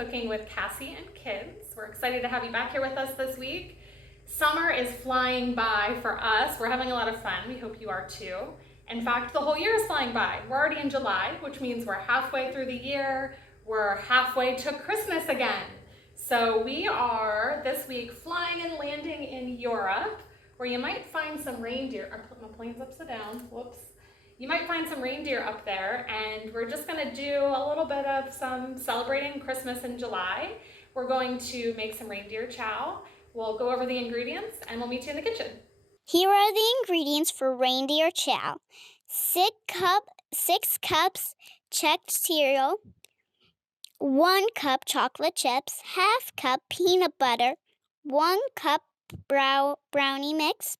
Cooking with Cassie and Kids. We're excited to have you back here with us this week. Summer is flying by for us. We're having a lot of fun. We hope you are too. In fact, the whole year is flying by. We're already in July, which means we're halfway through the year. We're halfway to Christmas again. So we are this week flying and landing in Europe, where you might find some reindeer. I put my planes upside down, whoops. You might find some reindeer up there, and we're just gonna do a little bit of some celebrating Christmas in July. We're going to make some reindeer chow. We'll go over the ingredients, and we'll meet you in the kitchen. Here are the ingredients for reindeer chow. 6 cups checked cereal, 1 cup chocolate chips, ½ cup peanut butter, 1 cup brownie mix,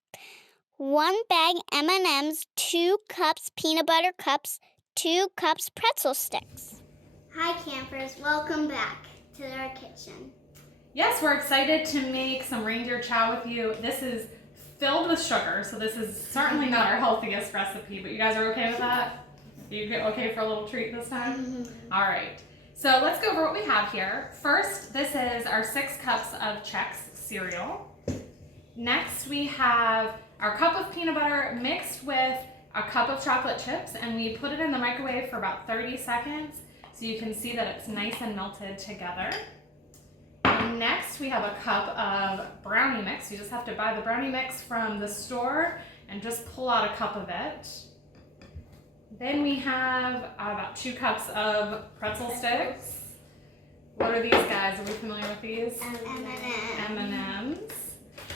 1 bag M&Ms, 2 cups peanut butter cups, 2 cups pretzel sticks. Hi campers, welcome back to our kitchen. Yes, we're excited to make some reindeer chow with you. This is filled with sugar, so this is certainly not our healthiest recipe, but you guys are okay with that? You okay for a little treat this time? Mm-hmm. All right, so let's go over what we have here. First, this is our 6 cups of Chex cereal. Next, we have our cup of peanut butter mixed with a cup of chocolate chips, and we put it in the microwave for about 30 seconds so you can see that it's nice and melted together. And next, we have a cup of brownie mix. You just have to buy the brownie mix from the store and just pull out a cup of it. Then we have about 2 cups of pretzel sticks. What are these guys? Are we familiar with these? M&Ms.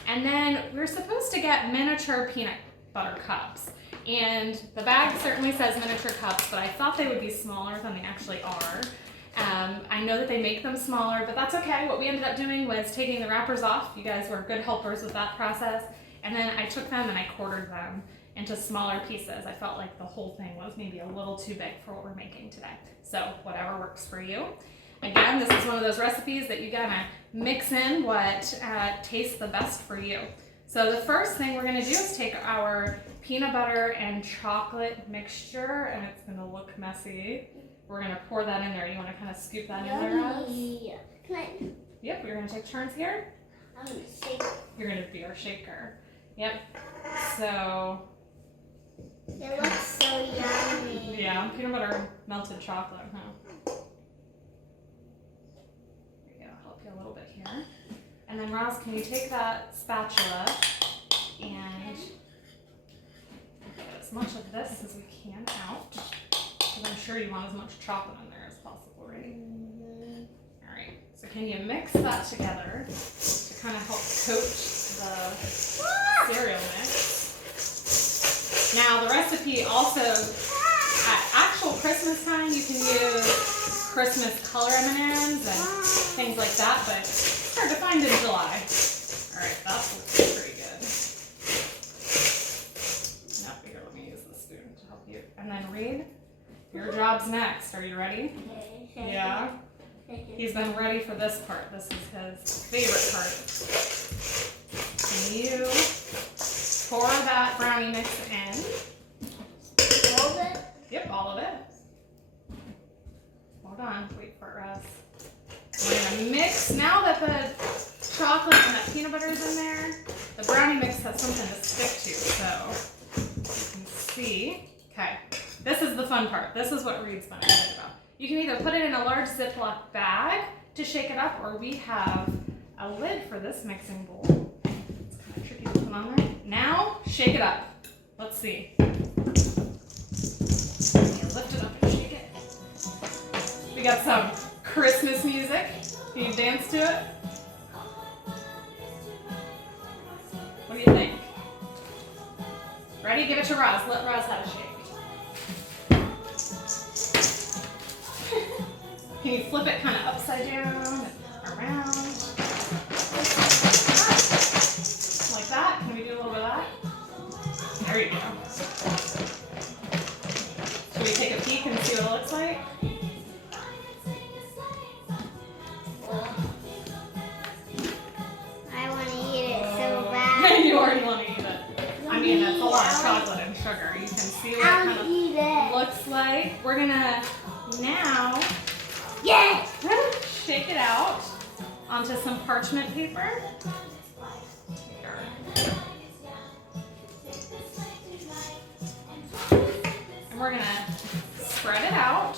And then we're supposed to get miniature peanut butter cups. And the bag certainly says miniature cups, but I thought they would be smaller than they actually are. I know that they make them smaller, but that's okay. What we ended up doing was taking the wrappers off. You guys were good helpers with that process. And then I took them and I quartered them into smaller pieces. I felt like the whole thing was maybe a little too big for what we're making today. So whatever works for you. Again, this is one of those recipes that you gotta mix in what tastes the best for you. So the first thing we're gonna do is take our peanut butter and chocolate mixture, and it's gonna look messy. We're gonna pour that in there. You wanna kind of scoop that in there, Roz? Yep, we're gonna take turns here. I'm gonna shake. You're gonna be our shaker. Yep, so. It looks so yummy. Yeah, peanut butter melted chocolate, huh? A little bit here. And then Roz, can you take that spatula and get as much of this as we can out? Because I'm sure you want as much chocolate in there as possible, right? Mm-hmm. All right, so can you mix that together to kind of help coat the cereal mix? Now the recipe also, at actual Christmas time, you can use Christmas color M&Ms and things like that, but it's hard to find in July. All right, that's looking pretty good. Now, here, let me use the spoon to help you. And then Reed, your job's next. Are you ready? Yeah? He's been ready for this part. This is his favorite part. Can you pour that brownie mix in? All of it? Yep, all of it. Hold on, wait for it, Russ. We're gonna mix, now that the chocolate and that peanut butter is in there, the brownie mix has something to stick to, so you can see. Okay, this is the fun part. This is what Reed's been excited about. You can either put it in a large Ziploc bag to shake it up, or we have a lid for this mixing bowl. It's kind of tricky to put on there. Now, shake it up. Let's see. Lift it up and shake it. We got some Christmas music. Can you dance to it? What do you think? Ready? Give it to Roz. Let Roz have a shake. Can you flip it kind of upside down and around? Like that? Can we do a little bit of that? There you go. Should we take a peek and see what it looks like? I want to eat it so bad. You already want to eat it. I mean, that's a lot of chocolate and sugar. You can see what it kind of looks like. We're gonna now Yes! shake it out onto some parchment paper. And we're gonna spread it out.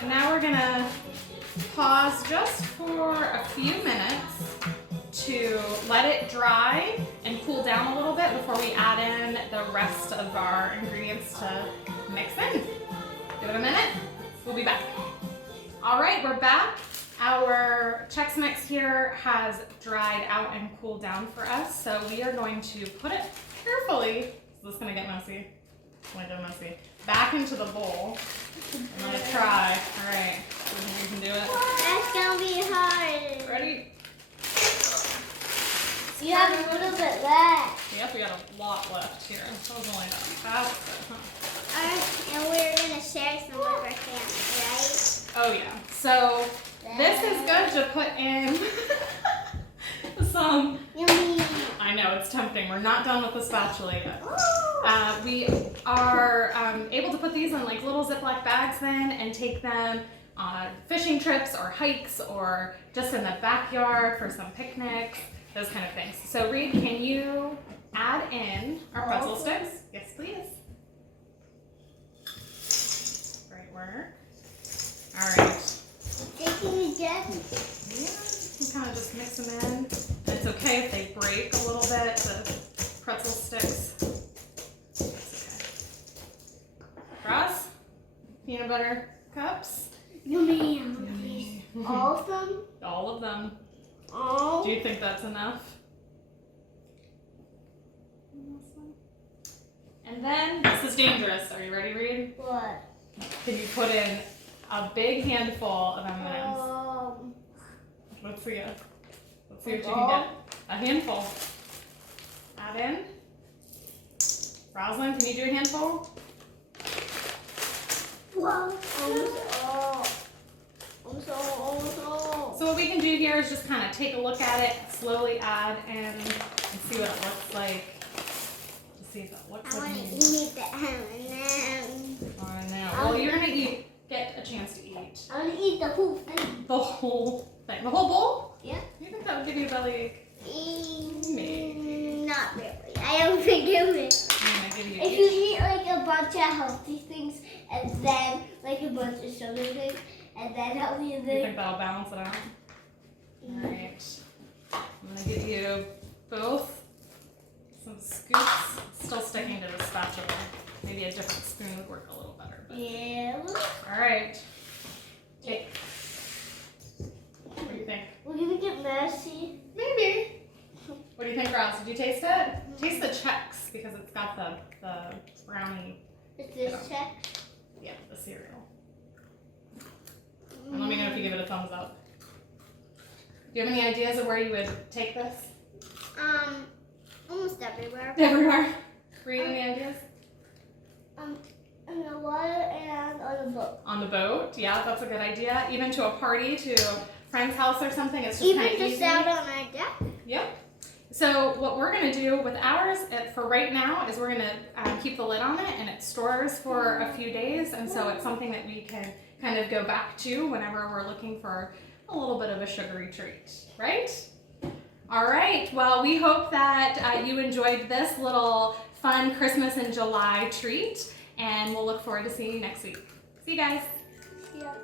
And now we're gonna pause just for a few minutes to let it dry and cool down a little bit before we add in the rest of our ingredients to mix in. Give it a minute. We'll be back. All right, we're back. Our Chex Mix here has dried out and cooled down for us, so we are going to put it carefully. Is this gonna get messy? It's gonna get messy. Back into the bowl. I'm gonna try. All right, you can do it. That's gonna be hard. Ready? You have a little bit left. Yep, we got a lot left here. That was only about half of it, huh? And we're gonna share some with our family, right? Oh yeah. So this is good to put in some. Yummy. I know, it's tempting. We're not done with the spatula yet. We are able to put these in like little Ziploc bags then and take them on fishing trips or hikes or just in the backyard for some picnics, those kind of things. So Reed, can you add in our pretzel sticks? Yes, please. Great work. All right. Taking it again. Yeah, you can kind of just mix them in. And it's okay if they break a little bit, the pretzel sticks. That's okay. Ross, peanut butter cups. Yummy. Yummy. All of them? All of them. Oh. Do you think that's enough? And then, this is dangerous. Are you ready, Reed? What? Can you put in a big handful of M&Ms? Let's see it. Let's see what you can get. A handful. Add in. Rosalind, can you do a handful? Whoa. Almost all. So what we can do here is just kind of take a look at it, slowly add in, and see what it looks like. To see if it looks I like. want to eat the M&M. I know. Well, you're gonna get a chance to eat. I want to eat the whole thing. The whole thing. The whole bowl? Yeah. You think that would give you a bellyache? Maybe. Not really. I don't think it will. I'm gonna give you If each. you eat like a bunch of healthy things and then like a bunch of sugar things and then healthy You things. think that'll balance it out? Alright. I'm gonna give you both some scoops. Still sticking to the spatula. Maybe a different spoon would work a little better. But. Yeah. Alright. Take. What do you think? We're gonna get messy. Maybe. What do you think, Ross? Did you taste it? Taste the Chex because it's got the brownie. Is this Chex? Yeah, the cereal. And let me know if you give it a thumbs up. Do you have any ideas of where you would take this? Almost everywhere. Everywhere. Read any ideas? In the water and on the boat. On the boat, yeah, that's a good idea. Even to a party, to a friend's house or something, it's just Even kind of just easy. out on our deck. Yep. So what we're gonna do with ours for right now is we're gonna keep the lid on it, and it stores for a few days, and so it's something that we can kind of go back to whenever we're looking for a little bit of a sugary treat, right? All right, well, we hope that you enjoyed this little fun Christmas in July treat, and we'll look forward to seeing you next week. See you guys. Yeah.